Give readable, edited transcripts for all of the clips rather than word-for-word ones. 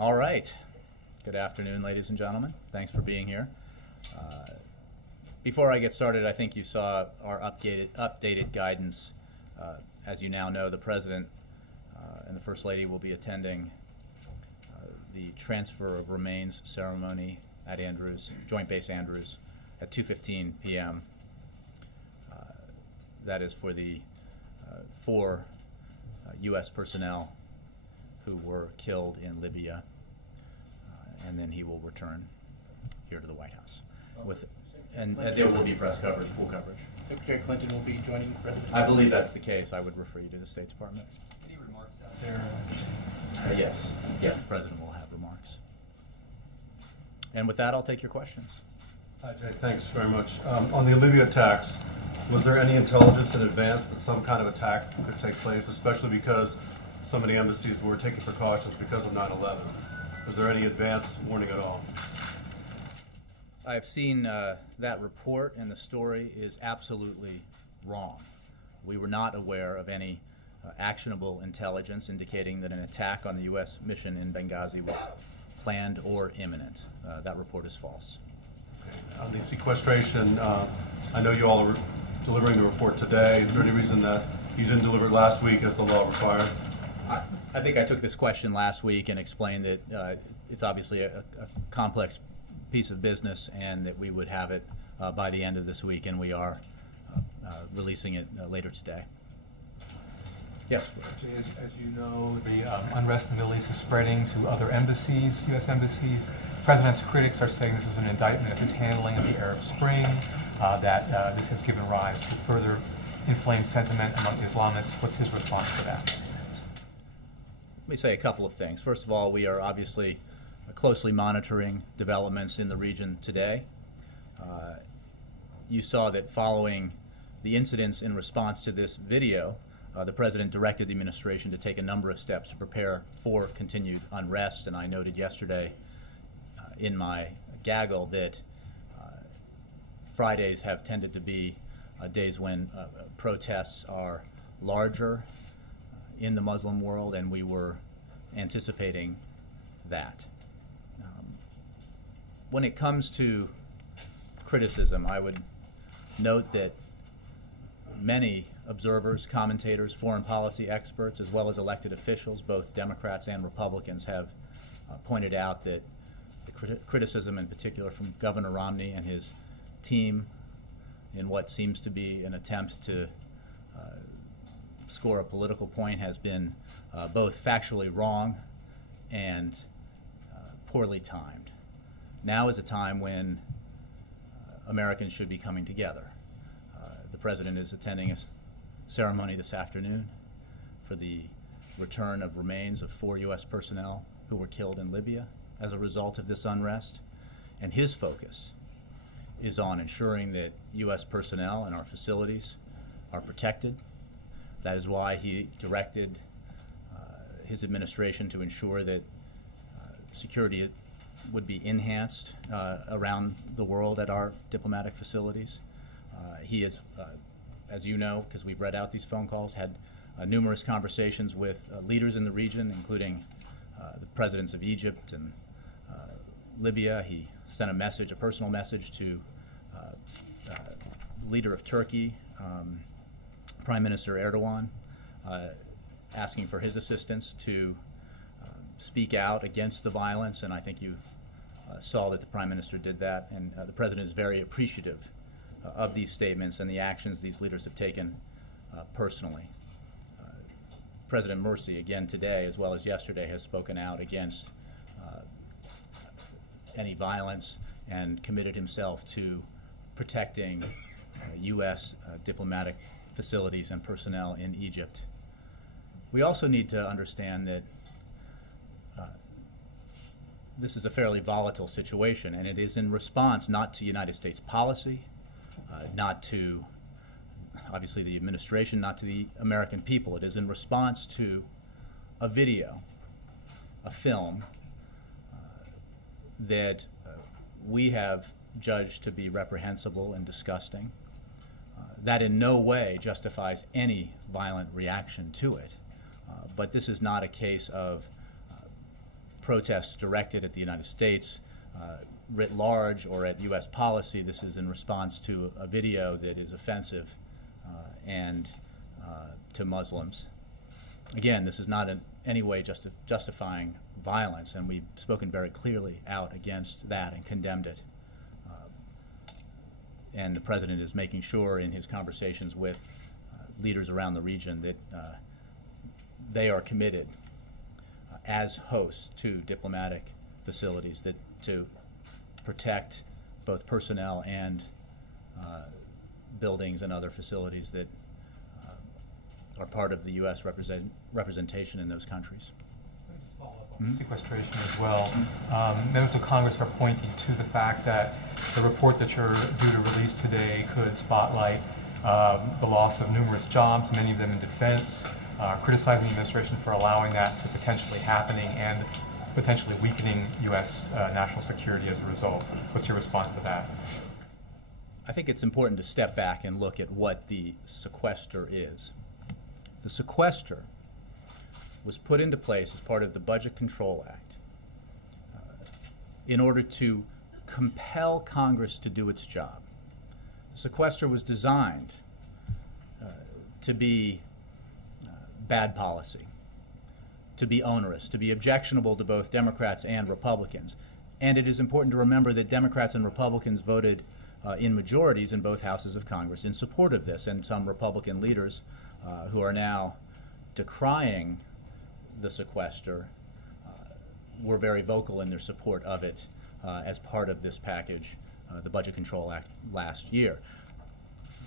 All right. Good afternoon, ladies and gentlemen. Thanks for being here. Before I get started, I think you saw our updated guidance. As you now know, the President and the First Lady will be attending the transfer of remains ceremony at Andrews, Joint Base Andrews, at 2:15 p.m. That is for the four U.S. personnel who were killed in Libya, and then he will return here to the White House. And there will be press coverage, full coverage. Secretary Clinton will be joining the President? I believe that's the case. I would refer you to the State Department. Any remarks out there? Yes, the President will have remarks. And with that, I'll take your questions. Hi, Jay. Thanks very much. On the Libya attacks, was there any intelligence in advance that some kind of attack could take place, especially because so many embassies were taking precautions because of 9/11? Was there any advance warning at all? I've seen that report, and the story is absolutely wrong. We were not aware of any actionable intelligence indicating that an attack on the U.S. mission in Benghazi was planned or imminent. That report is false. Okay. On the sequestration, I know you all are delivering the report today. Is there any reason that you didn't deliver it last week as the law required? I think I took this question last week and explained that it's obviously a complex piece of business and that we would have it by the end of this week, and we are releasing it later today. Yes? As you know, the unrest in the Middle East is spreading to other embassies, U.S. embassies. The President's critics are saying this is an indictment of his handling of the Arab Spring, that this has given rise to further inflamed sentiment among Islamists. What's his response to that? Let me say a couple of things. First of all, we are obviously closely monitoring developments in the region today. You saw that following the incidents in response to this video, the President directed the administration to take a number of steps to prepare for continued unrest, and I noted yesterday in my gaggle that Fridays have tended to be days when protests are larger in the Muslim world, and we were anticipating that. When it comes to criticism, I would note that many observers, commentators, foreign policy experts, as well as elected officials, both Democrats and Republicans, have pointed out that the criticism in particular from Governor Romney and his team in what seems to be an attempt to score a political point has been both factually wrong and poorly timed. Now is a time when Americans should be coming together. The President is attending a ceremony this afternoon for the return of remains of 4 U.S. personnel who were killed in Libya as a result of this unrest, and his focus is on ensuring that U.S. personnel in our facilities are protected. That is why he directed his administration to ensure that security would be enhanced around the world at our diplomatic facilities. He is, as you know, because we've read out these phone calls, had numerous conversations with leaders in the region, including the presidents of Egypt and Libya. He sent a personal message to the leader of Turkey, Prime Minister Erdogan, asking for his assistance to speak out against the violence, and I think you saw that the Prime Minister did that, and the President is very appreciative of these statements and the actions these leaders have taken personally. President Morsi, again today as well as yesterday, has spoken out against any violence and committed himself to protecting U.S. Diplomatic facilities and personnel in Egypt. We also need to understand that this is a fairly volatile situation, and it is in response not to United States policy, not to, obviously, the administration, not to the American people. It is in response to a video, a film, that we have judged to be reprehensible and disgusting, that in no way justifies any violent reaction to it. But this is not a case of protests directed at the United States writ large or at U.S. policy. This is in response to a video that is offensive and to Muslims. Again, this is not in any way justifying violence, and we've spoken very clearly out against that and condemned it. And the President is making sure in his conversations with leaders around the region that they are committed as hosts to diplomatic facilities to protect both personnel and buildings and other facilities that are part of the U.S. representation in those countries. Can I just follow up on sequestration as well? Members of Congress are pointing to the fact that the report that you're due to release today could spotlight the loss of numerous jobs, many of them in defense, criticizing the administration for allowing that to potentially happening and potentially weakening U.S. National security as a result. What's your response to that? I think it's important to step back and look at what the sequester is. The sequester was put into place as part of the Budget Control Act in order to compel Congress to do its job. The sequester was designed to be bad policy, to be onerous, to be objectionable to both Democrats and Republicans. And it is important to remember that Democrats and Republicans voted in majorities in both houses of Congress in support of this, and some Republican leaders who are now decrying the sequester were very vocal in their support of it as part of this package, the Budget Control Act last year.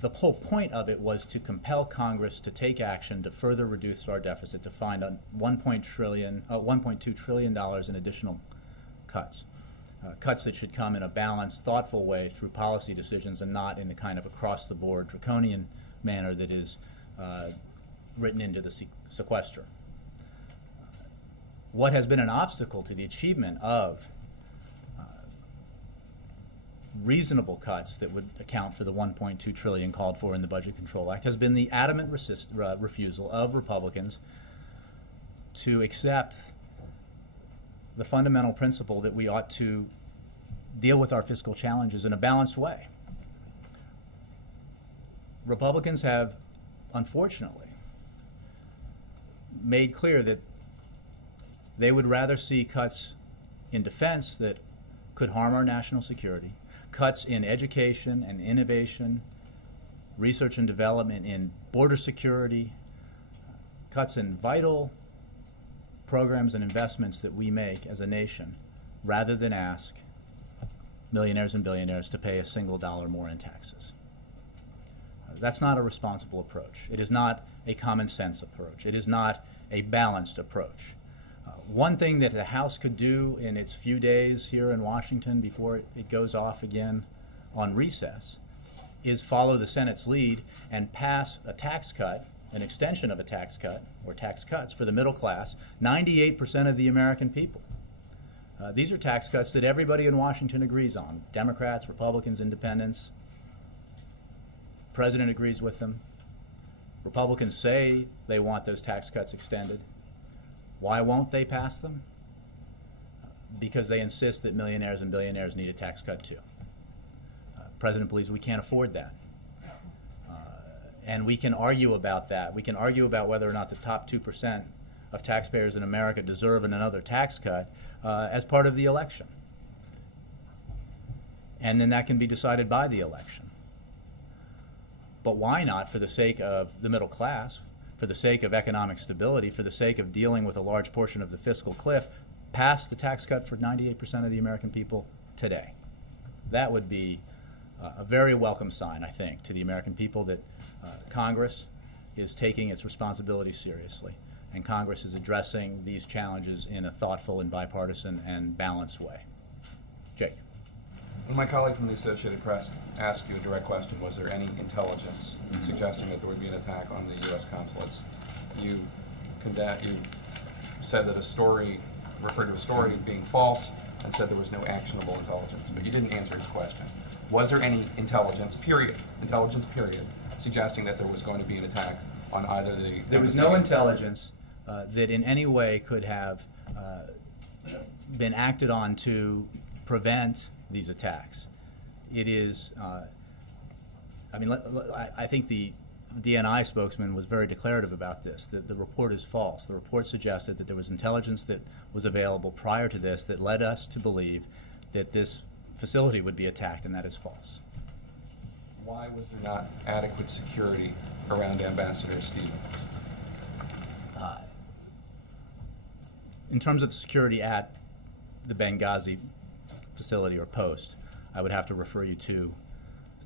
The whole point of it was to compel Congress to take action to further reduce our deficit, to find $1.2 trillion in additional cuts. Cuts that should come in a balanced, thoughtful way through policy decisions and not in the kind of across-the-board draconian manner that is written into the sequester. What has been an obstacle to the achievement of reasonable cuts that would account for the $1.2 trillion called for in the Budget Control Act has been the adamant refusal of Republicans to accept the fundamental principle that we ought to deal with our fiscal challenges in a balanced way. Republicans have, unfortunately, made clear that they would rather see cuts in defense that could harm our national security, cuts in education and innovation, research and development, in border security, cuts in vital programs and investments that we make as a nation, rather than ask millionaires and billionaires to pay a single dollar more in taxes. That's not a responsible approach. It is not a common sense approach. It is not a balanced approach. One thing that the House could do in its few days here in Washington before it goes off again on recess is follow the Senate's lead and pass a tax cut, an extension of a tax cut, or tax cuts for the middle class, 98% of the American people. These are tax cuts that everybody in Washington agrees on, Democrats, Republicans, Independents. The President agrees with them. Republicans say they want those tax cuts extended. Why won't they pass them? Because they insist that millionaires and billionaires need a tax cut too. The President believes we can't afford that. And we can argue about that. We can argue about whether or not the top 2% of taxpayers in America deserve another tax cut as part of the election. And then that can be decided by the election. But why not, for the sake of the middle class, for the sake of economic stability, for the sake of dealing with a large portion of the fiscal cliff, pass the tax cut for 98% of the American people today? That would be a very welcome sign, I think, to the American people that Congress is taking its responsibility seriously, and Congress is addressing these challenges in a thoughtful and bipartisan and balanced way. Jake. When my colleague from the Associated Press asked you a direct question, was there any intelligence suggesting that there would be an attack on the U.S. consulates, you said that a story, referred to a story being false, and said there was no actionable intelligence, but you didn't answer his question. Was there any intelligence period, suggesting that there was going to be an attack on either the... There was no intelligence that in any way could have been acted on to prevent these attacks. It is, I think the DNI spokesman was very declarative about this, that the report is false. The report suggested that there was intelligence that was available prior to this that led us to believe that this facility would be attacked, and that is false. Why was there not adequate security around Ambassador Stevens? In terms of the security at the Benghazi facility or post, I would have to refer you to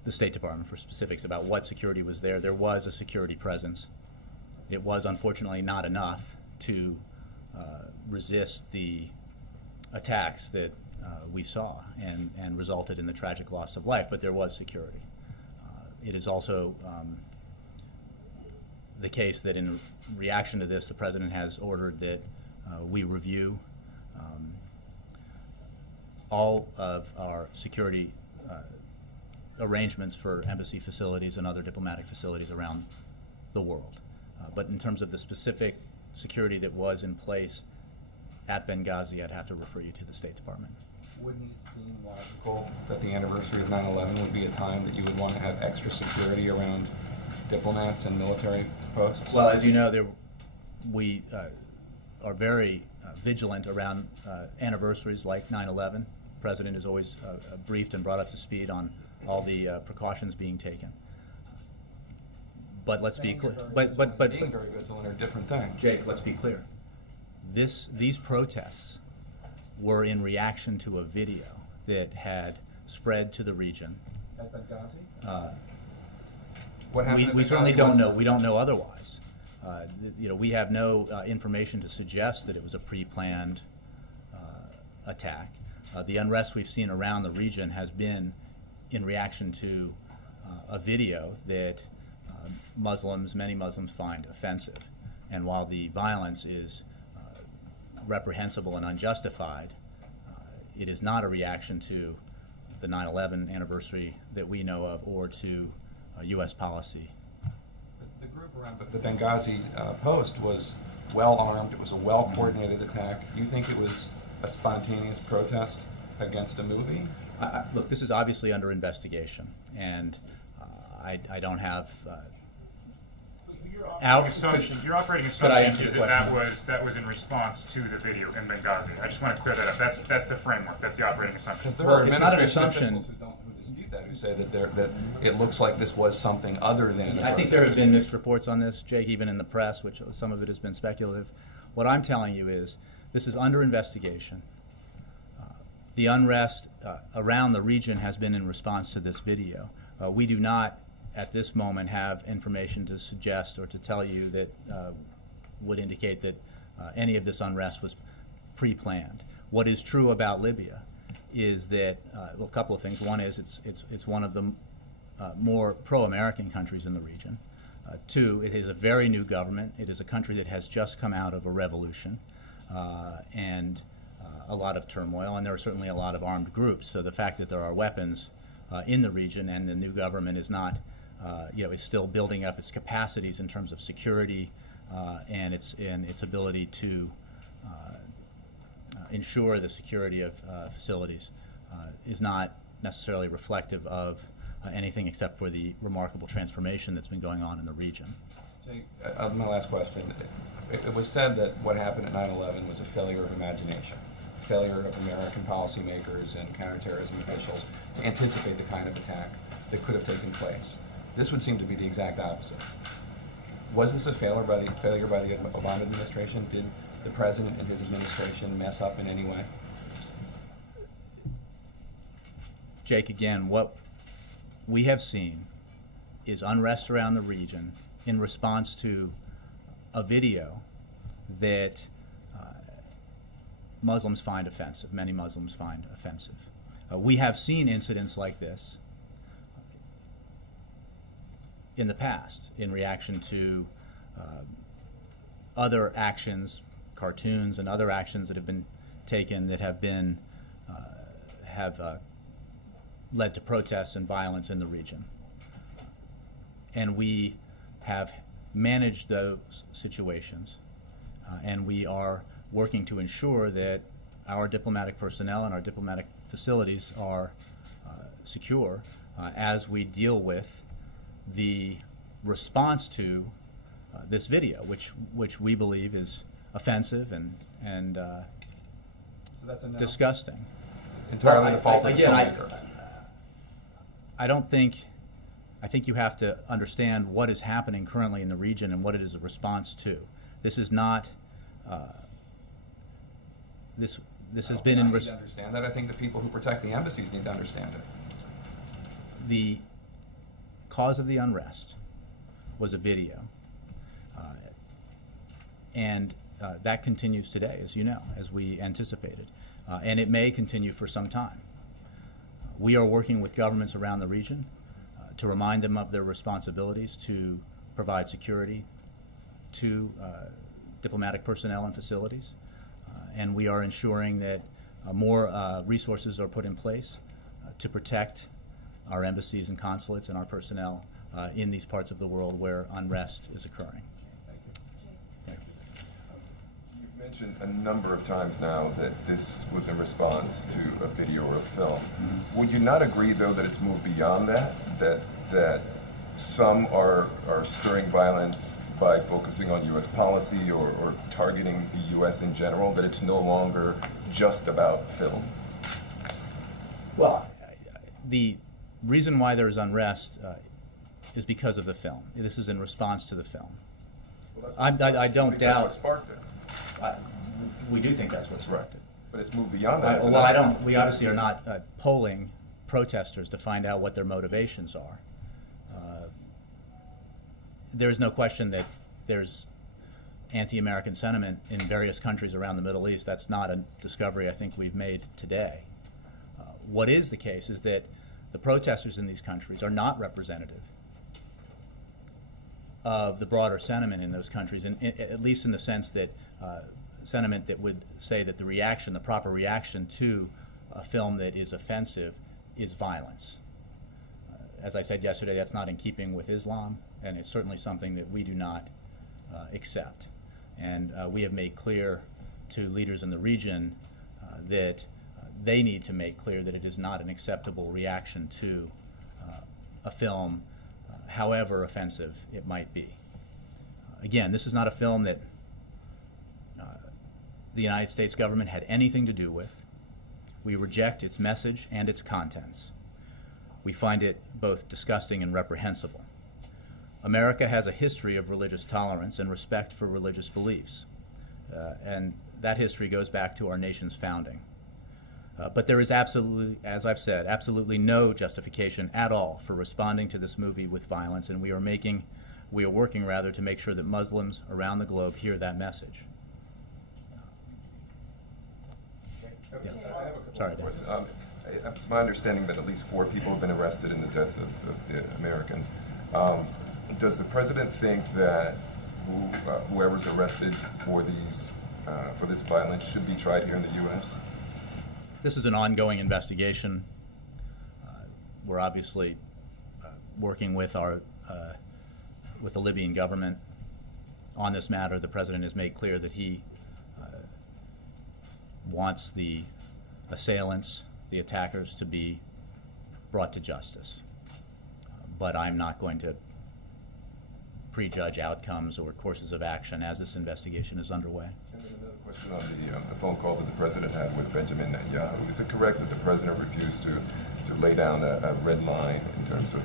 the State Department for specifics about what security was there. There was a security presence. It was unfortunately not enough to resist the attacks that we saw and resulted in the tragic loss of life, but there was security. It is also the case that in reaction to this, the President has ordered that we review all of our security arrangements for embassy facilities and other diplomatic facilities around the world. But in terms of the specific security that was in place at Benghazi, I'd have to refer you to the State Department. Wouldn't it seem logical that the anniversary of 9/11 would be a time that you would want to have extra security around diplomats and military posts? Well, as you know, we are very vigilant around anniversaries like 9/11. The President is always briefed and brought up to speed on all the precautions being taken. But let's be clear. But being very vigilant are different things. Jake, let's be clear. These protests were in reaction to a video that had spread to the region. At Benghazi? We certainly don't know. We don't know otherwise. We have no information to suggest that it was a pre-planned attack. The unrest we've seen around the region has been in reaction to a video that many Muslims find offensive. And while the violence is reprehensible and unjustified, it is not a reaction to the 9/11 anniversary that we know of or to U.S. policy. The group around the Benghazi post was well armed. It was a well coordinated attack. Do you think it was a spontaneous protest against a movie? Look, this is obviously under investigation, and I don't have Your operating assumption is that was in response to the video in Benghazi. I just want to clear that up. That's the framework. That's the operating assumption. Because there Well, are it's not an administration assumption. officials who dispute that, who say that it looks like this was something other than. I think there have been mixed reports on this, Jake, even in the press, which some of it has been speculative. What I'm telling you is this is under investigation. The unrest around the region has been in response to this video. We do not, at this moment, have information to suggest or to tell you that would indicate that any of this unrest was pre-planned. What is true about Libya is that, a couple of things. One is it's one of the more pro-American countries in the region. Two, it is a very new government. It is a country that has just come out of a revolution and a lot of turmoil, and there are certainly a lot of armed groups. So the fact that there are weapons in the region and the new government is not, is still building up its capacities in terms of security and its ability to ensure the security of facilities is not necessarily reflective of anything except for the remarkable transformation that's been going on in the region. Jake, my last question. It was said that what happened at 9/11 was a failure of imagination, failure of American policymakers and counterterrorism officials to anticipate the kind of attack that could have taken place. This would seem to be the exact opposite. Was this a failure by the Obama administration? Did the president and his administration mess up in any way? Jake, again, what we have seen is unrest around the region in response to a video that Muslims find offensive, many Muslims find offensive. We have seen incidents like this in the past in reaction to other actions, cartoons and other actions that have been taken that have been led to protests and violence in the region. And we have managed those situations, and we are working to ensure that our diplomatic personnel and our diplomatic facilities are secure as we deal with the response to this video, which we believe is offensive and So that's a no. disgusting. Entirely the fault of the again, filmmaker. I think you have to understand what is happening currently in the region and what it is a response to. This is not. This has been in. I need to understand that. I think the people who protect the embassies need to understand it. The cause of the unrest was a video, and that continues today, as you know, as we anticipated, and it may continue for some time. We are working with governments around the region to remind them of their responsibilities to provide security to diplomatic personnel and facilities, and we are ensuring that more resources are put in place to protect our embassies and consulates and our personnel in these parts of the world where unrest is occurring. You've mentioned a number of times now that this was in response to a video or a film. Mm-hmm. Would you not agree, though, that it's moved beyond that? That some are stirring violence by focusing on U.S. policy or targeting the U.S. in general, that it's no longer just about film? Well, the reason why there is unrest is because of the film. This is in response to the film. Well, I don't doubt. That's what sparked it. We do think that's what sparked it. But it's moved beyond that. Well, I don't. We obviously are not polling protesters to find out what their motivations are. There's no question that there's anti-American sentiment in various countries around the Middle East. That's not a discovery I think we've made today. What is the case is that the protesters in these countries are not representative of the broader sentiment in those countries, and at least in the sense that sentiment that would say that the proper reaction to a film that is offensive is violence. As I said yesterday, that's not in keeping with Islam, and it's certainly something that we do not accept. And we have made clear to leaders in the region that they need to make clear that it is not an acceptable reaction to a film, however offensive it might be. Again, this is not a film that the United States government had anything to do with. We reject its message and its contents. We find it both disgusting and reprehensible. America has a history of religious tolerance and respect for religious beliefs, and that history goes back to our nation's founding. But there is absolutely, as I've said, absolutely no justification at all for responding to this movie with violence, and we are working rather to make sure that Muslims around the globe hear that message. Yeah. I have a couple Sorry, of questions. It's my understanding that at least 4 people have been arrested in the death of the Americans. Does the president think that whoever's arrested for this violence should be tried here in the U.S.? This is an ongoing investigation. We're obviously working with the Libyan government on this matter. The president has made clear that he wants the assailants, the attackers, to be brought to justice. But I'm not going to prejudge outcomes or courses of action as this investigation is underway. And then another question on the phone call that the president had with Benjamin Netanyahu. Is it correct that the president refused to lay down a red line in terms of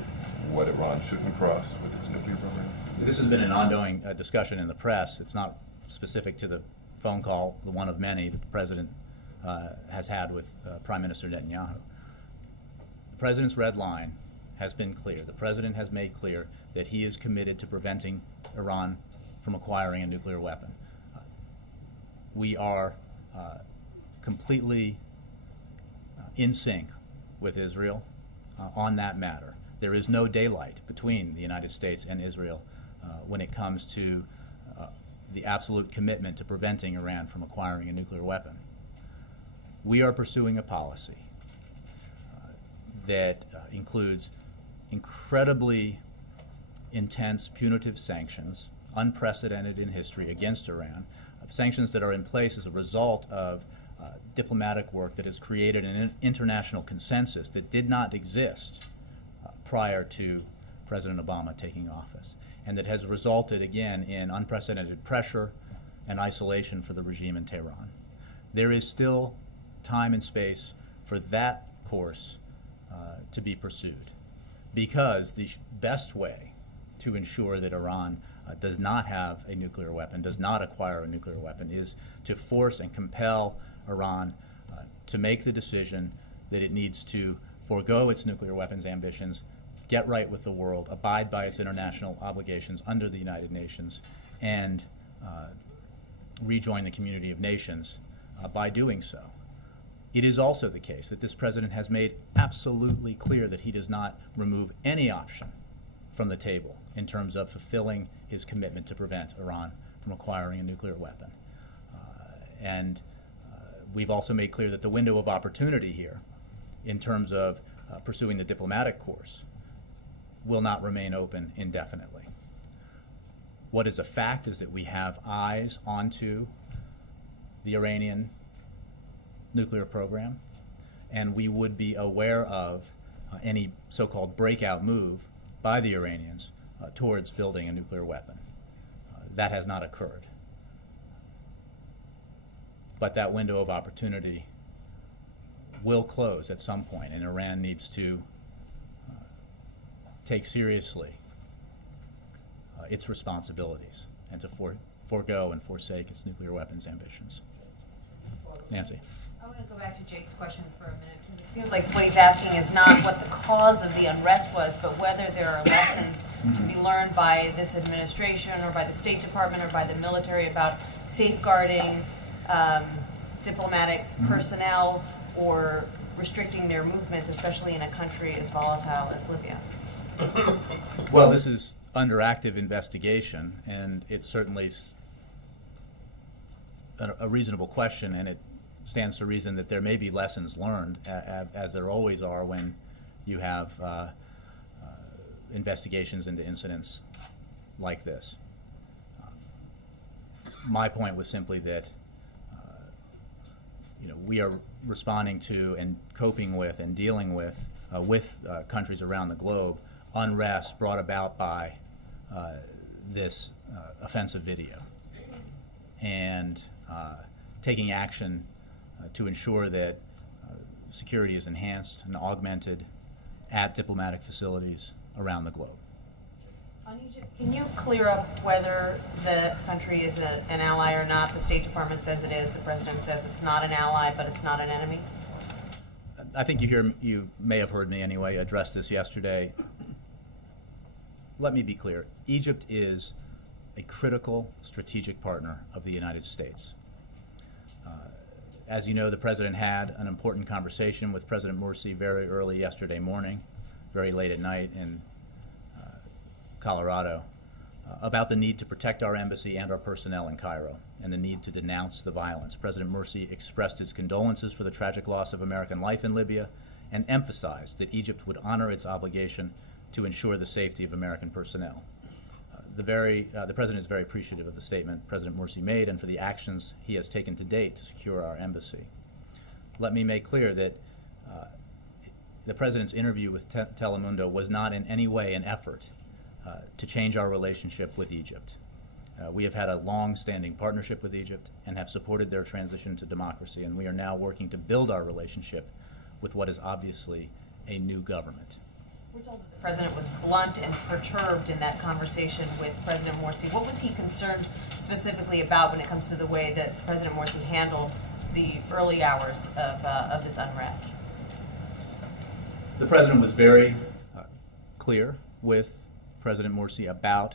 what Iran shouldn't cross with its nuclear program? This has been an ongoing discussion in the press. It's not specific to the phone call, the one of many that the president has had with Prime Minister Netanyahu. The president's red line has been clear. The president has made clear that he is committed to preventing Iran from acquiring a nuclear weapon. We are completely in sync with Israel on that matter. There is no daylight between the United States and Israel when it comes to the absolute commitment to preventing Iran from acquiring a nuclear weapon. We are pursuing a policy that includes incredibly intense punitive sanctions, unprecedented in history, against Iran, sanctions that are in place as a result of diplomatic work that has created an international consensus that did not exist prior to President Obama taking office, and that has resulted, again, in unprecedented pressure and isolation for the regime in Tehran. There is still time and space for that course to be pursued, because the best way to ensure that Iran does not have a nuclear weapon, does not acquire a nuclear weapon, is to force and compel Iran to make the decision that it needs to forego its nuclear weapons ambitions, get right with the world, abide by its international obligations under the United Nations, and rejoin the community of nations by doing so. It is also the case that this president has made absolutely clear that he does not remove any option from the table in terms of fulfilling his commitment to prevent Iran from acquiring a nuclear weapon. And we've also made clear that the window of opportunity here in terms of pursuing the diplomatic course will not remain open indefinitely. What is a fact is that we have eyes onto the Iranian nuclear program, and we would be aware of any so-called breakout move by the Iranians towards building a nuclear weapon. That has not occurred. But that window of opportunity will close at some point, and Iran needs to take seriously its responsibilities and to forego and forsake its nuclear weapons ambitions. Nancy. I want to go back to Jake's question for a minute, because it seems like what he's asking is not what the cause of the unrest was, but whether there are lessons to be learned by this administration or by the State Department or by the military about safeguarding diplomatic personnel or restricting their movements, especially in a country as volatile as Libya. Well, this is under active investigation, and it's certainly a reasonable question, and it stands to reason that there may be lessons learned, as there always are when you have investigations into incidents like this. My point was simply that we are responding to and coping with and dealing with countries around the globe unrest brought about by this offensive video, and taking action to ensure that security is enhanced and augmented at diplomatic facilities around the globe. On Egypt, can you clear up whether the country is an ally or not? The State Department says it is. The President says it's not an ally, but it's not an enemy. I think you may have heard me anyway address this yesterday. Let me be clear. Egypt is a critical strategic partner of the United States. As you know, the President had an important conversation with President Morsi very early yesterday morning, very late at night in Colorado, about the need to protect our embassy and our personnel in Cairo, and the need to denounce the violence. President Morsi expressed his condolences for the tragic loss of American life in Libya and emphasized that Egypt would honor its obligation to ensure the safety of American personnel. The President is very appreciative of the statement President Morsi made and for the actions he has taken to date to secure our embassy. Let me make clear that the President's interview with Telemundo was not in any way an effort to change our relationship with Egypt. We have had a long-standing partnership with Egypt and have supported their transition to democracy, and we are now working to build our relationship with what is obviously a new government. We're told that the President was blunt and perturbed in that conversation with President Morsi. What was he concerned specifically about when it comes to the way that President Morsi handled the early hours of this unrest? The President was very clear with President Morsi about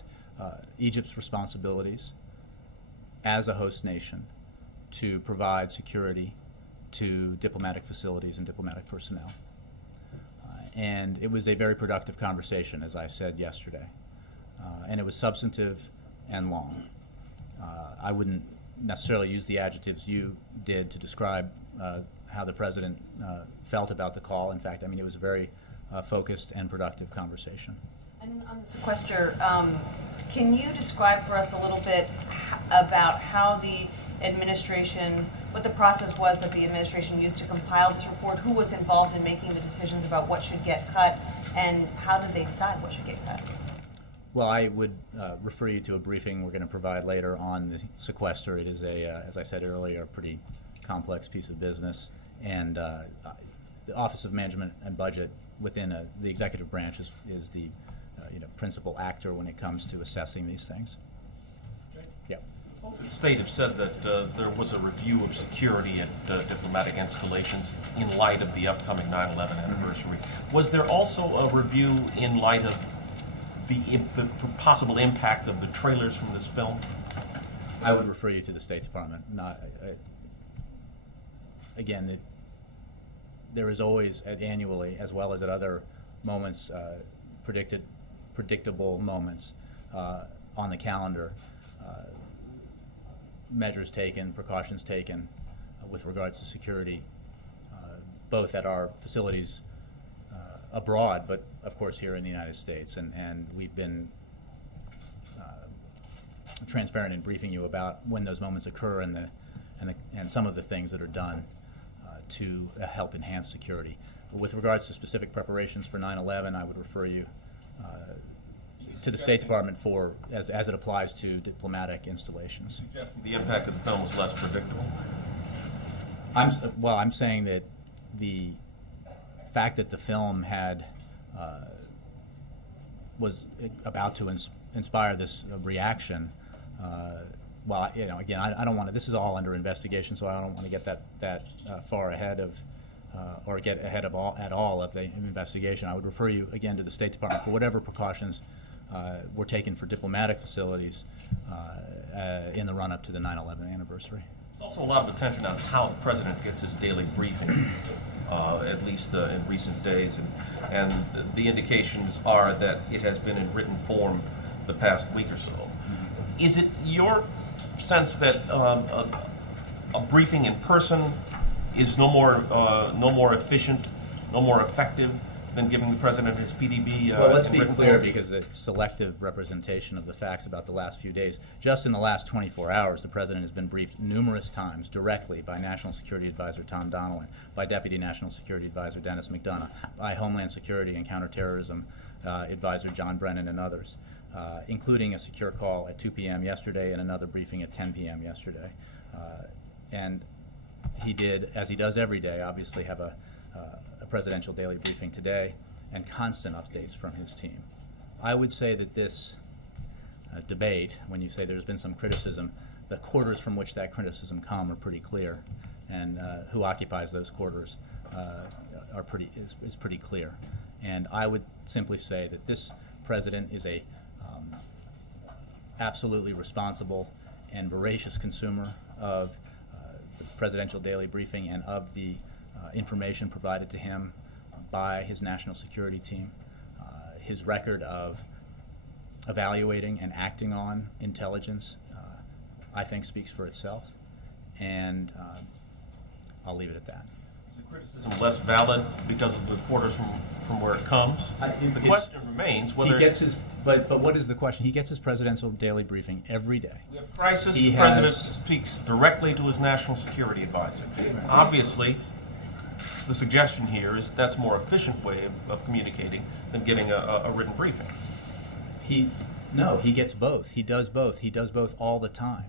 Egypt's responsibilities as a host nation to provide security to diplomatic facilities and diplomatic personnel. And it was a very productive conversation, as I said yesterday. And it was substantive and long. I wouldn't necessarily use the adjectives you did to describe how the President felt about the call. In fact, I mean, it was a very focused and productive conversation. And on the sequester, can you describe for us a little bit about how the administration, what the process was that the administration used to compile this report, who was involved in making the decisions about what should get cut, and how did they decide what should get cut? Well, I would refer you to a briefing we're going to provide later on the sequester. It is as I said earlier, a pretty complex piece of business, and the Office of Management and Budget within the executive branch is the principal actor when it comes to assessing these things. Yeah. The state have said that there was a review of security at diplomatic installations in light of the upcoming 9/11 anniversary. Was there also a review in light of the possible impact of the trailers from this film? I would refer you to the State Department. Again, there is always annually, as well as at other moments, predictable moments on the calendar, measures taken, precautions taken with regards to security, both at our facilities abroad, but of course here in the United States. And we've been transparent in briefing you about when those moments occur and some of the things that are done to help enhance security. With regards to specific preparations for 9/11, I would refer you to the State Department for as it applies to diplomatic installations. Suggesting the impact of the film was less predictable? I'm saying that the fact that the film was about to inspire this reaction. Again, I don't want to. This is all under investigation, so I don't want to get that far ahead of, or get ahead of all of the investigation. I would refer you again to the State Department for whatever precautions were taken for diplomatic facilities in the run-up to the 9/11 anniversary. There's also a lot of attention on how the president gets his daily briefing, at least in recent days, and the indications are that it has been in written form the past week or so. Is it your sense that a briefing in person is no more efficient, no more effective than giving the president his PDB? Well, let's be written clear, form? because it's selective representation of the facts about the last few days. Just in the last 24 hours, the president has been briefed numerous times directly by National Security Advisor Tom Donilon, by Deputy National Security Advisor Dennis McDonough, by Homeland Security and Counterterrorism Advisor John Brennan, and others, including a secure call at 2 p.m. yesterday and another briefing at 10 p.m. yesterday. And he did, as he does every day, obviously have a presidential daily briefing today and constant updates from his team. I would say that this debate, when you say there's been some criticism, the quarters from which that criticism come are pretty clear, and who occupies those quarters is pretty clear. And I would simply say that this president is a absolutely responsible and voracious consumer of the presidential daily briefing and of the information provided to him by his national security team. His record of evaluating and acting on intelligence, I think, speaks for itself, and I'll leave it at that. Is the criticism less valid because of the quarters from where it comes? The question remains whether he gets his. But what is the question? He gets his presidential daily briefing every day. we have crisis. The president speaks directly to his national security advisor. Obviously, the suggestion here is that's a more efficient way of communicating than getting a written briefing. He gets both. He does both. He does both all the time.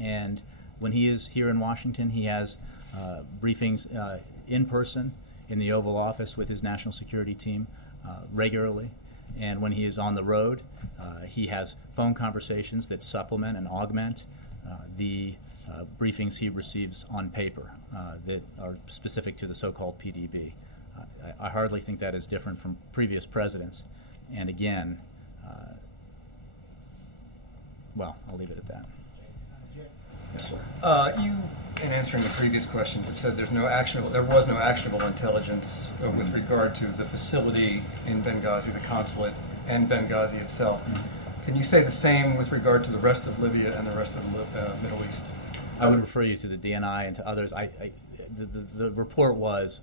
And when he is here in Washington, he has briefings in person in the Oval Office with his national security team regularly. And when he is on the road, he has phone conversations that supplement and augment the briefings he receives on paper that are specific to the so-called PDB. I hardly think that is different from previous presidents. And again, I'll leave it at that. Yes, sir. You, in answering the previous questions, have said there was no actionable intelligence with regard to the facility in Benghazi, the consulate, and Benghazi itself. Mm-hmm. Can you say the same with regard to the rest of Libya and the rest of the Middle East? I would refer you to the DNI and to others. The report was,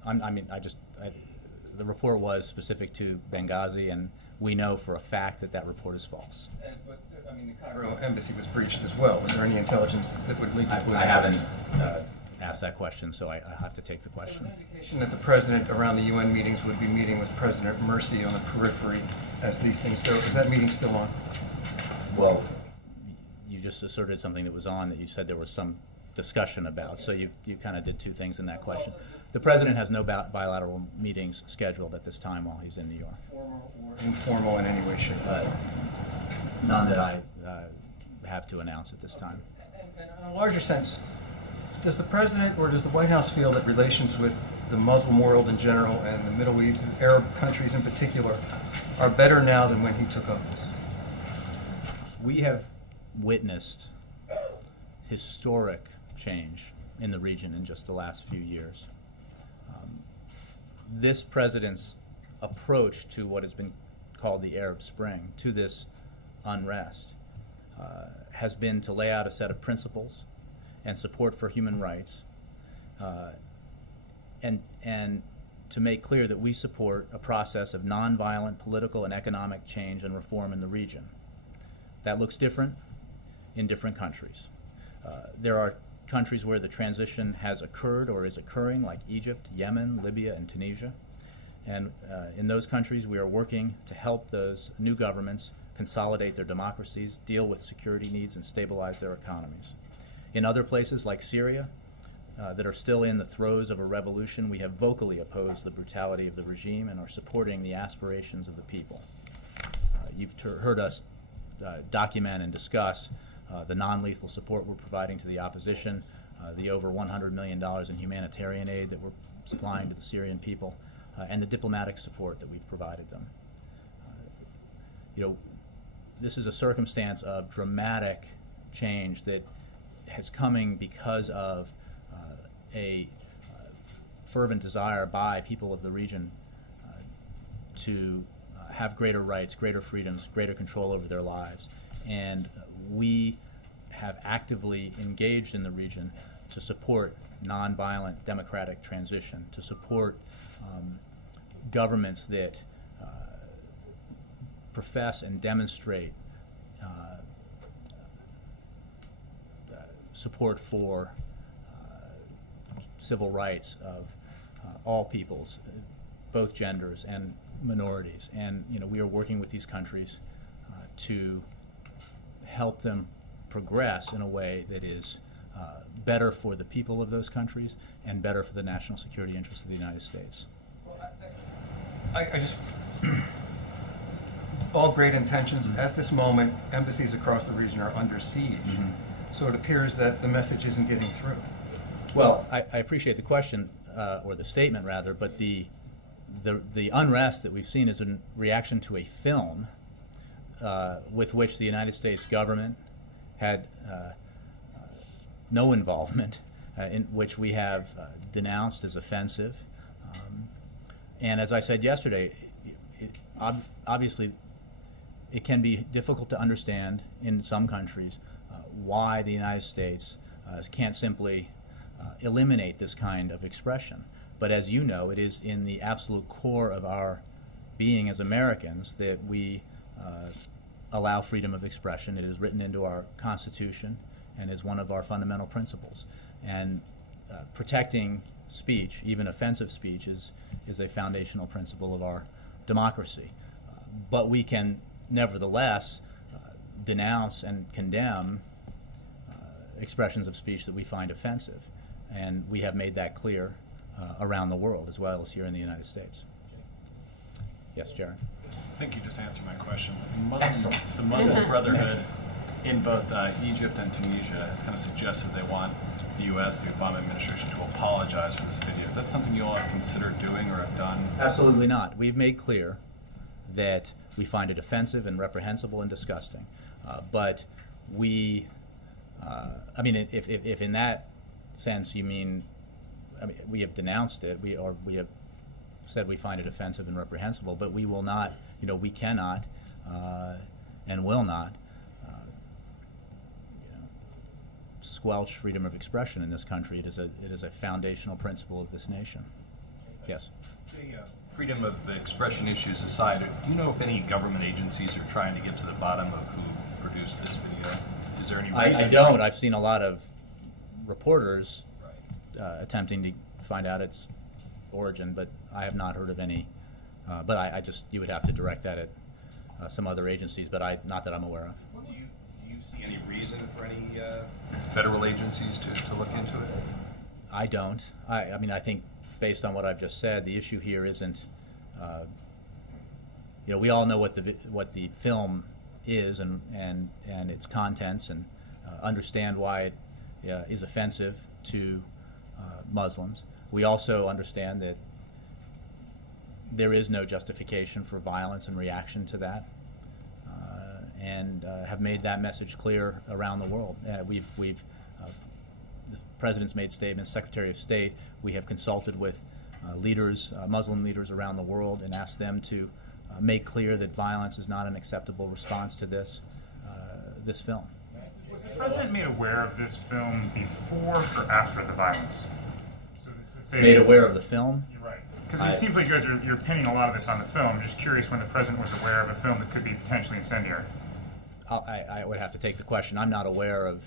the report was specific to Benghazi, and we know for a fact that that report is false. But, I mean, the Cairo embassy was breached as well. Was there any intelligence that would lead you to believe I haven't that? asked that question, so I have to take the question. There was an indication that the president around the UN meetings would be meeting with President Morsi on the periphery as these things go. Is that meeting still on? Well, you just asserted something that was on that you said there was some discussion about, so you kind of did two things in that question. The president has no bilateral meetings scheduled at this time while he's in New York. Formal or informal in any way, shape, or form? None that I have to announce at this time. And in a larger sense, does the president or does the White House feel that relations with the Muslim world in general and the Middle East, Arab countries in particular, are better now than when he took office? We have witnessed historic change in the region in just the last few years. This president's approach to what has been called the Arab Spring, to this unrest, has been to lay out a set of principles and support for human rights, and to make clear that we support a process of nonviolent political and economic change and reform in the region. That looks different in different countries. There are countries where the transition has occurred or is occurring, like Egypt, Yemen, Libya, and Tunisia. And in those countries, we are working to help those new governments consolidate their democracies, deal with security needs, and stabilize their economies. In other places, like Syria, that are still in the throes of a revolution, we have vocally opposed the brutality of the regime and are supporting the aspirations of the people. You've heard us document and discuss the non-lethal support we're providing to the opposition, the over $100 million in humanitarian aid that we're supplying to the Syrian people, and the diplomatic support that we've provided them. This is a circumstance of dramatic change that has coming because of a fervent desire by people of the region to have greater rights, greater freedoms, greater control over their lives. And we have actively engaged in the region to support nonviolent democratic transition, to support governments that profess and demonstrate support for civil rights of all peoples, both genders and minorities. And we are working with these countries to help them progress in a way that is better for the people of those countries and better for the national security interests of the United States. Well, I just, all great intentions. At this moment, embassies across the region are under siege. So it appears that the message isn't getting through. Well, I appreciate the question, or the statement rather, but the unrest that we've seen is a reaction to a film with which the United States government had no involvement, in which we have denounced as offensive. And as I said yesterday, obviously it can be difficult to understand in some countries why the United States can't simply eliminate this kind of expression. But as you know, it is in the absolute core of our being as Americans that we allow freedom of expression. It is written into our Constitution and is one of our fundamental principles. And protecting speech, even offensive speech, is a foundational principle of our democracy. But we can nevertheless denounce and condemn expressions of speech that we find offensive. And we have made that clear around the world as well as here in the United States. Yes, Jared? I think you just answered my question. The Muslim Brotherhood in both Egypt and Tunisia has kind of suggested they want the U.S., the Obama administration, to apologize for this video. Is that something you all have considered doing or have done? Absolutely not. We've made clear that we find it offensive and reprehensible and disgusting. But we, I mean, if in that sense you mean, I mean, we have denounced it, we have said we find it offensive and reprehensible, but we will not, we cannot and will not squelch freedom of expression in this country. It is a foundational principle of this nation. Yes. Freedom of expression issues aside, do you know if any government agencies are trying to get to the bottom of who produced this video? Is there any reason? I don't. I've seen a lot of reporters attempting to find out its origin, but I have not heard of any. But I just, you would have to direct that at some other agencies, but not that I'm aware of. Do you see any reason for any federal agencies to look into it? I don't. I mean, I think based on what I've just said, the issue here isn't, we all know what the film is and its contents, and understand why it is offensive to Muslims. We also understand that there is no justification for violence in reaction to that, and have made that message clear around the world. The President's made statements, Secretary of State. We have consulted with leaders, Muslim leaders around the world, and asked them to make clear that violence is not an acceptable response to this film. Was the President made aware of this film before or after the violence? So Made aware of the film? You're right. Because it seems like you guys you're pinning a lot of this on the film. I'm just curious when the President was aware of a film that could be potentially incendiary. I would have to take the question. I'm not aware of.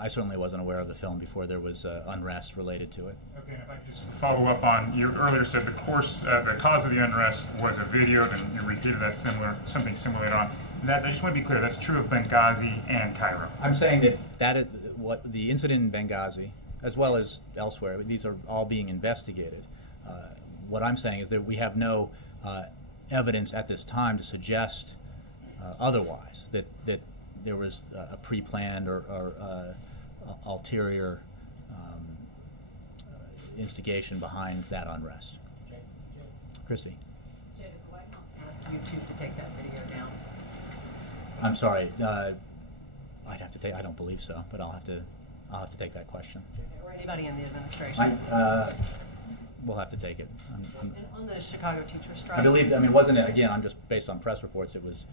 I certainly wasn't aware of the film before there was unrest related to it. Okay, and if I could just follow up on, you earlier said the cause of the unrest was a video, then you repeated something similar later on. That, I just want to be clear, that's true of Benghazi and Cairo. I'm saying that is what the incident in Benghazi, as well as elsewhere, these are all being investigated. What I'm saying is that we have no evidence at this time to suggest otherwise, that there was a pre-planned or ulterior instigation behind that unrest. Chrissy. Jay, did the White House ask YouTube to take that video down? I'm sorry. I'd have to take. I don't believe so, but I'll have to take that question. Or anybody in the administration? We'll have to take it. And on the Chicago teacher strike, I believe. I mean, wasn't it? Again, I'm just based on press reports. It was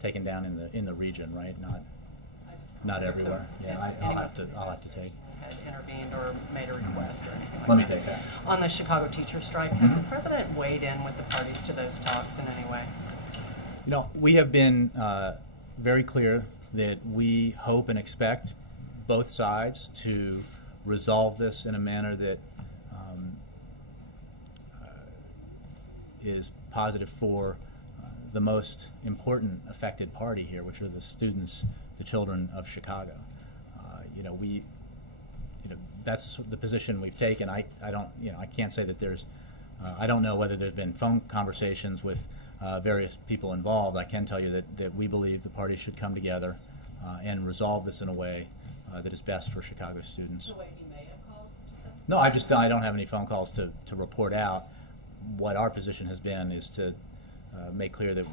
taken down in the region, right? Not everywhere. Yeah, I'll have to take. Had intervened or made a request or anything like that. Let me take that. On the Chicago teacher strike, has the President weighed in with the parties to those talks in any way? We have been very clear that we hope and expect both sides to resolve this in a manner that is positive for the most important affected party here, which are the students, the children of Chicago. That's the position we've taken. I can't say that there's. I don't know whether there's been phone conversations with various people involved. I can tell you that we believe the parties should come together and resolve this in a way that is best for Chicago students. The way he may have called, you said? No, I don't have any phone calls to report out. What our position has been is to make clear that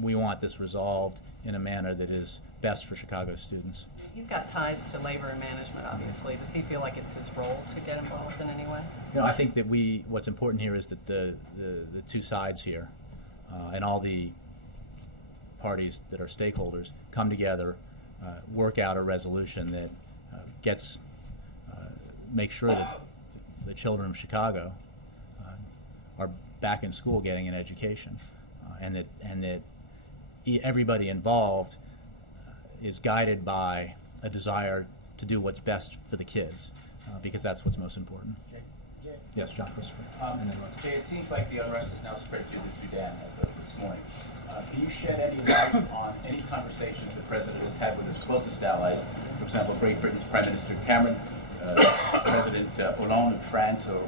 we want this resolved in a manner that is best for Chicago students. He's got ties to labor and management, obviously. Does he feel like it's his role to get involved in any way? I think that what's important here is that the two sides here and all the parties that are stakeholders come together, work out a resolution that makes sure that the children of Chicago are back in school getting an education, and that everybody involved is guided by a desire to do what's best for the kids, because that's what's most important. Jay? Yes, John Christopher. Jay, it seems like the unrest has now spread to the Sudan as of this morning. Can you shed any light on any conversations the President has had with his closest allies, for example, Great Britain's Prime Minister Cameron, President Hollande of France, or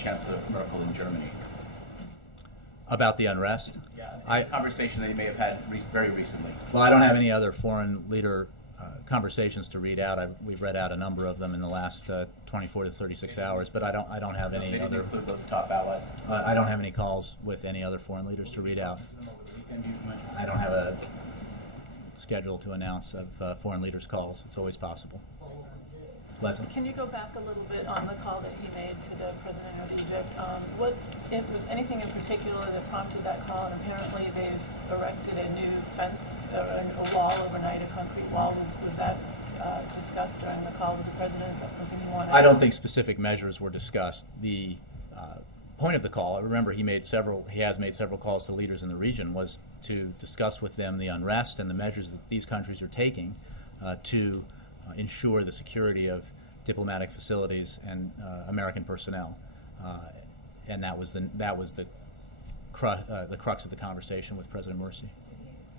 Chancellor Merkel in Germany? About the unrest? Yeah, a conversation that you may have had very recently. Well, I don't have any other foreign leader conversations to read out. We've read out a number of them in the last 24 to 36 hours, but I don't have any Did other. you include those top allies? I don't have any calls with any other foreign leaders to read out. I don't have a schedule to announce of foreign leaders' calls. It's always possible. Leslie? Can you go back a little bit on the call that you made to the President of Egypt? Was anything in particular that prompted that call? And apparently they've erected a new fence, or a wall overnight, a concrete wall. Was that discussed during the call with the president? Is that something you want to? I don't think specific measures were discussed. The point of the call, remember, he has made several calls to leaders in the region, was to discuss with them the unrest and the measures that these countries are taking to ensure the security of diplomatic facilities and American personnel. And that was the crux of the conversation with President Morsi.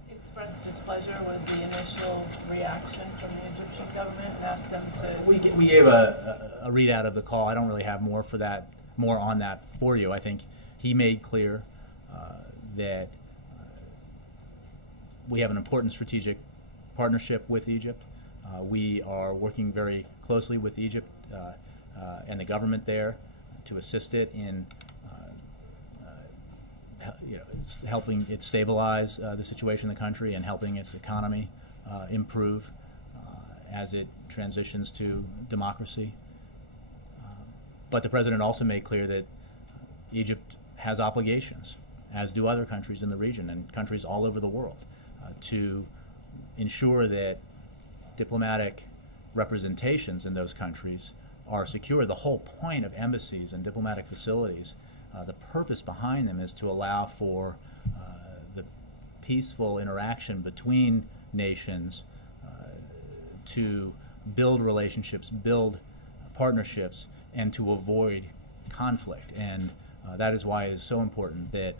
Expressed displeasure with the initial reaction from the Egyptian government and asked them to. We gave a readout of the call. I don't really have more on that for you. I think he made clear that we have an important strategic partnership with Egypt. We are working very closely with Egypt and the government there to assist it in helping it stabilize the situation in the country and helping its economy improve as it transitions to democracy. But the president also made clear that Egypt has obligations, as do other countries in the region and countries all over the world, to ensure that diplomatic representations in those countries are secure. The whole point of embassies and diplomatic facilities, the purpose behind them is to allow for the peaceful interaction between nations, to build relationships, build partnerships, and to avoid conflict. And that is why it is so important that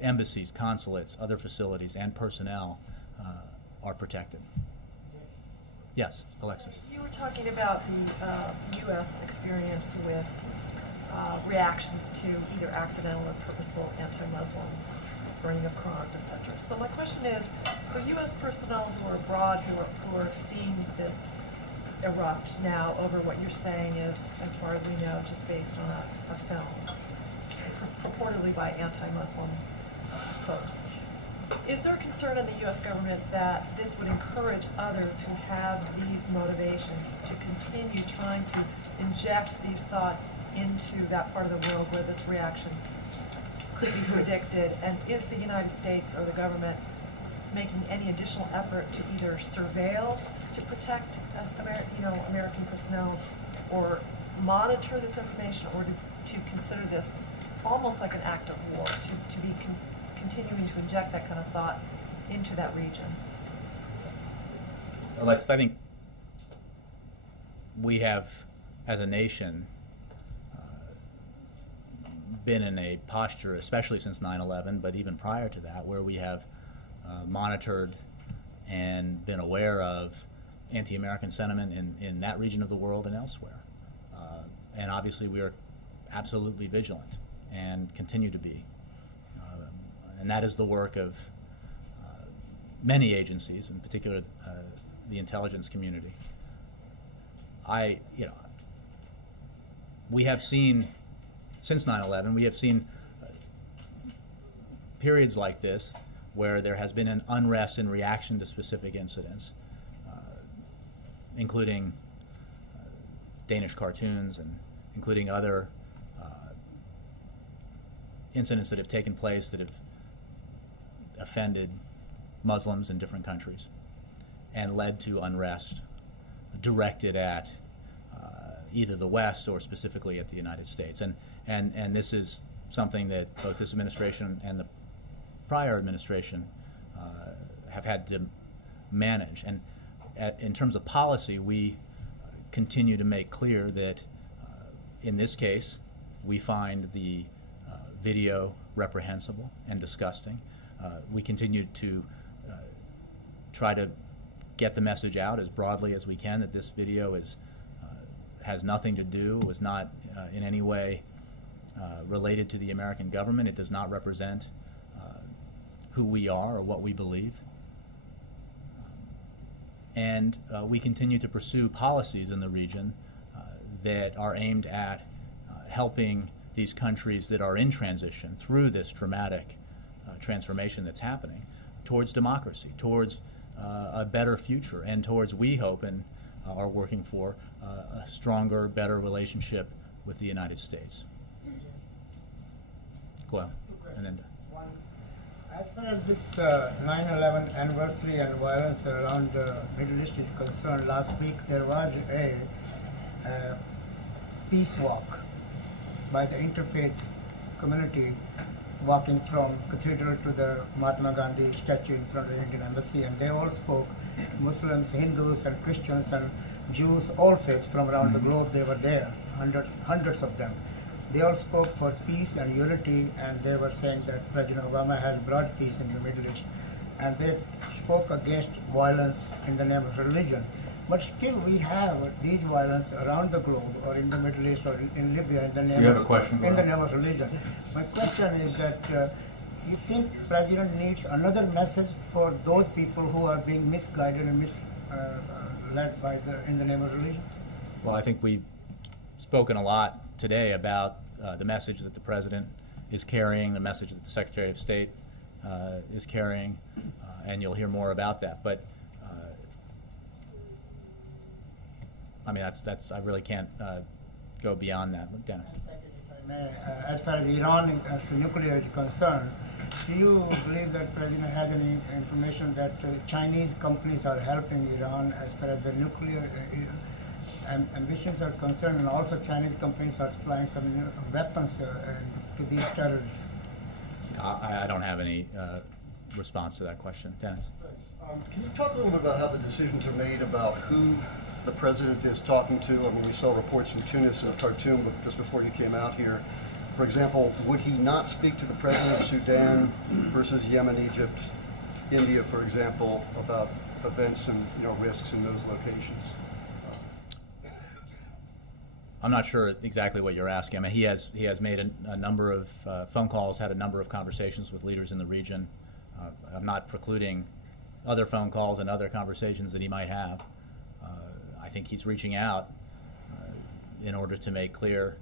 embassies, consulates, other facilities, and personnel are protected. Yes, Alexis. You were talking about the U.S. experience with reactions to either accidental or purposeful anti-Muslim burning of Qurans, etc. So my question is, for U.S. personnel who are abroad, who are seeing this erupt now over what you're saying is, as far as we know, just based on a film, purportedly by anti-Muslim folks, is there a concern in the U.S. government that this would encourage others who have these motivations to continue trying to inject these thoughts into that part of the world where this reaction could be predicted? And is the United States or the government making any additional effort to either surveil to protect American personnel, or monitor this information, or to consider this almost like an act of war, to be continuing to inject that kind of thought into that region? Alexis, I think we have, as a nation, been in a posture, especially since 9/11, but even prior to that, where we have monitored and been aware of anti-American sentiment in that region of the world and elsewhere. And obviously we are absolutely vigilant and continue to be. And that is the work of many agencies, in particular the intelligence community. We have seen, since 9/11, we have seen periods like this where there has been an unrest in reaction to specific incidents, including Danish cartoons and including other incidents that have taken place that have offended Muslims in different countries and led to unrest directed at either the West or specifically at the United States. And this is something that both this administration and the prior administration have had to manage. And in terms of policy, we continue to make clear that in this case, we find the video reprehensible and disgusting. We continue to try to get the message out as broadly as we can that this video has nothing to do, was not in any way related to the American government. It does not represent who we are or what we believe. And we continue to pursue policies in the region that are aimed at helping these countries that are in transition through this dramatic transformation that's happening towards democracy, towards a better future, and towards, we hope and are working for, a stronger, better relationship with the United States. Go on. And then One, As far as this 9/11 anniversary and violence around the Middle East is concerned, last week there was a peace walk by the interfaith community, walking from cathedral to the Mahatma Gandhi statue in front of the Indian Embassy, and they all spoke, Muslims, Hindus and Christians and Jews, all faiths from around the globe. They were there, hundreds of them. They all spoke for peace and unity, and they were saying that President Obama has brought peace in the Middle East. And they spoke against violence in the name of religion. But still we have these violence around the globe, or in the Middle East, or in Libya, in the name You have a question? in the name of religion. My question is that you think President needs another message for those people who are being misguided and misled by in the name of religion? Well, I think we've spoken a lot today about the message that the President is carrying, the message that the Secretary of State is carrying, and you'll hear more about that. But I mean, that's I really can't go beyond that. Dennis. As far as Iran as nuclear is concerned, do you believe that President has any information that Chinese companies are helping Iran as far as the nuclear ambitions are concerned, and also Chinese companies are supplying some weapons to these terrorists? I don't have any response to that question. Dennis? Can you talk a little bit about how the decisions are made about who the President is talking to? I mean, we saw reports from Tunis and Khartoum just before you came out here. For example, would he not speak to the President of Sudan versus Yemen, Egypt, India, for example, about events and risks in those locations? I'm not sure exactly what you're asking. I mean, he has made a number of phone calls, had a number of conversations with leaders in the region. I'm not precluding other phone calls and other conversations that he might have. I think he's reaching out in order to make clear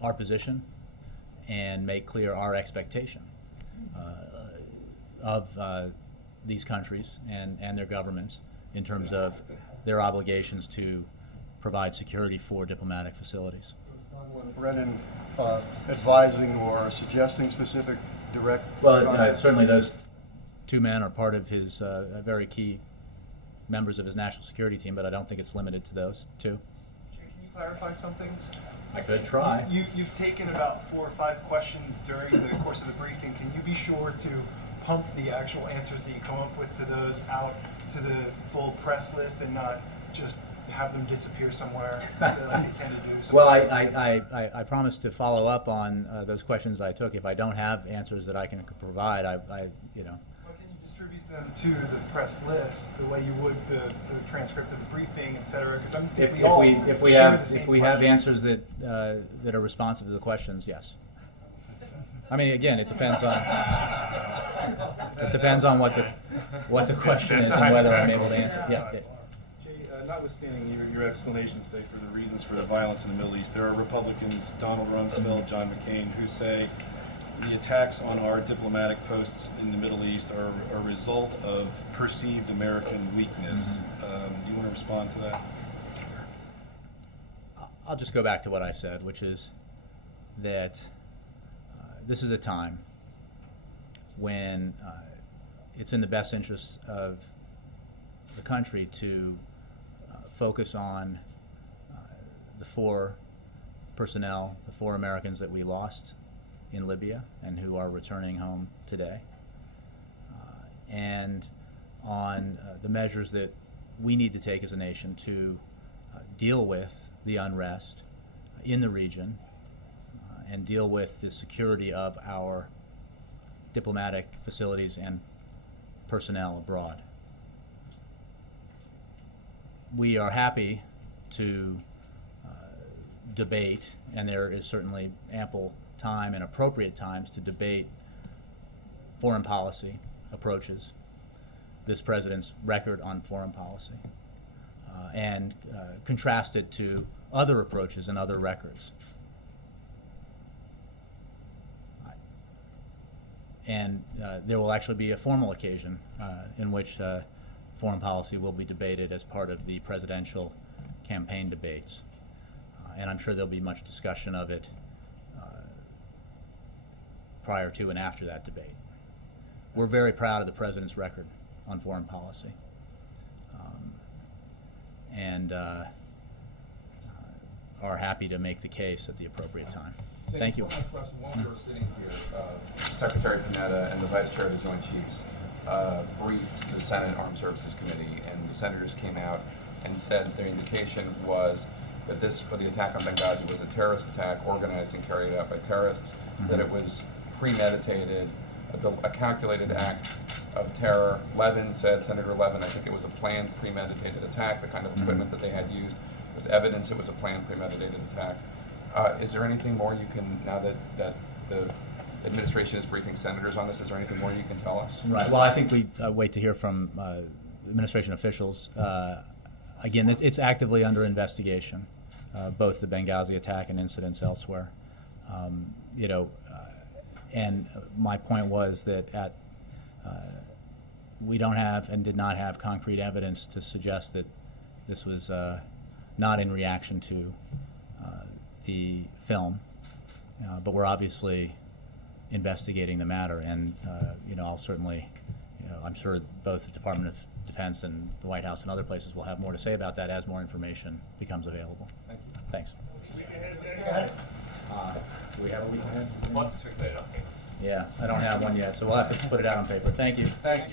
our position and make clear our expectation of these countries and their governments in terms of their obligations to provide security for diplomatic facilities. Brennan advising or suggesting specific direct... Well, certainly those two men are part of his very key members of his national security team, but I don't think it's limited to those two. Can you clarify something? I could try. You've taken about 4 or 5 questions during the course of the briefing. Can you be sure to pump the actual answers that you come up with to those out to the full press list and not just have them disappear somewhere like they tend to do? Well, I promise to follow up on those questions I took. If I don't have answers that I can provide, you know. Well, can you distribute them to the press list the way you would the transcript of the briefing, et cetera? Because I'm thinking if we have answers that that are responsive to the questions, yes. I mean, again, it depends on what the question is and whether I'm able to answer. Yeah. Notwithstanding your explanations today for the reasons for the violence in the Middle East, there are Republicans, Donald Rumsfeld, John McCain, who say the attacks on our diplomatic posts in the Middle East are a result of perceived American weakness. You want to respond to that? I'll just go back to what I said, which is that this is a time when it's in the best interest of the country to focus on the 4 personnel, the 4 Americans that we lost in Libya and who are returning home today, and on the measures that we need to take as a nation to deal with the unrest in the region and deal with the security of our diplomatic facilities and personnel abroad. We are happy to debate, and there is certainly ample time and appropriate times to debate foreign policy approaches, this president's record on foreign policy, and contrast it to other approaches and other records. And there will actually be a formal occasion in which foreign policy will be debated as part of the presidential campaign debates. And I'm sure there'll be much discussion of it prior to and after that debate. we're very proud of the President's record on foreign policy. And are happy to make the case at the appropriate time. Thank you. One last question. While we were sitting here, Secretary Panetta and the Vice Chair of the Joint Chiefs briefed the Senate Armed Services Committee, and the senators came out and said their indication was that the attack on Benghazi was a terrorist attack organized and carried out by terrorists, that it was premeditated, a calculated act of terror. Levin said, Senator Levin, I think it was a planned premeditated attack. The kind of equipment that they had used was evidence it was a planned premeditated attack. Is there anything more you can, now that the administration is briefing senators on this, is there anything more you can tell us? Right. Well, I think we wait to hear from administration officials. Again, it's actively under investigation, both the Benghazi attack and incidents elsewhere. And my point was that we don't have and did not have concrete evidence to suggest that this was not in reaction to the film, but we're obviously investigating the matter, and I'll certainly, I'm sure both the Department of Defense and the White House and other places will have more to say about that as more information becomes available. Thank you. Thanks. Do we have a week ahead? Once we put it on paper. Yeah, I don't have one yet, so we'll have to put it out on paper. Thank you. Thanks.